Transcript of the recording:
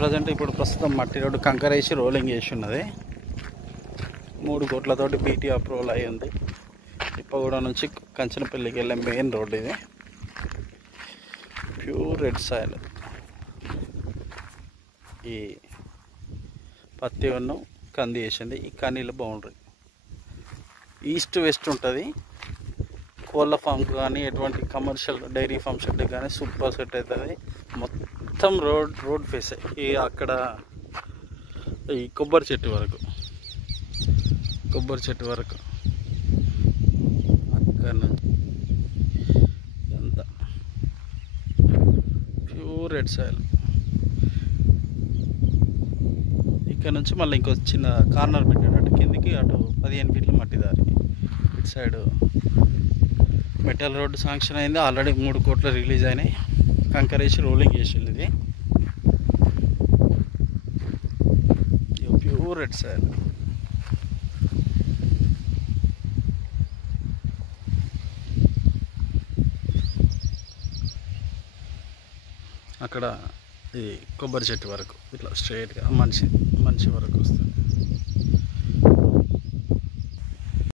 ప్రస్తుతం మట్టి రోడ్డు కంకర వేసి రోలింగ్ వేసి ఉన్నది. 3 కోట్లతోటి బీటీ అప్రూవల్ అయ్యి ఉంది. ఇప్పగూడ నుంచి కంచనపల్లికి వెళ్ళే మెయిన్ రోడ్ ఇది. Pure red soil. ఈ పత్తి ఉన్న కంది వేసింది. ఈ కనీల బౌండరీ ఈస్ట్ వెస్ట్ ఉంటుంది. కోళ్ళ ఫామ్కి కానీ ఎటువంటి కమర్షియల్ డైరీ ఫామ్ షెడ్ కానీ సూపర్ సెట్ అవుతుంది. మొత్తం రోడ్ ఫేస్. ఈ అక్కడ ఈ కొబ్బరి చెట్టు వరకు అక్కడ నుంచి ఎంత ప్యూర్ రెడ్ సాయిల్. ఇక్కడ నుంచి మళ్ళీ ఇంకో చిన్న కార్నర్ పెట్టాడు కిందికి, అటు 15 ఫీట్ల మట్టి దారి. ఇటు సైడ్ మెటల్ రోడ్డు శాంక్షన్ అయింది. ఆల్రెడీ 3 కోట్లు రిలీజ్ అయినాయి. కంకరేసి రోలింగ్ చేసింది. ఇది ప్యూర్ రెడ్ సాయిల్. అక్కడ ఈ కొబ్బరి చెట్టు వరకు ఇట్లా స్ట్రైట్గా మనిషి వరకు వస్తుంది.